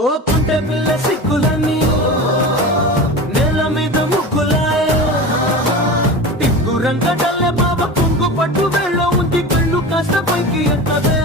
ఓ కుంటే పిల్ల సిక్కులని నెల మీద ముక్కులాయ టిక్కు రంగడల్లే బాబా కుంగు పట్టు వెళ్ళ ఉంది కళ్ళు కాస్త పైకి ఎత్తదే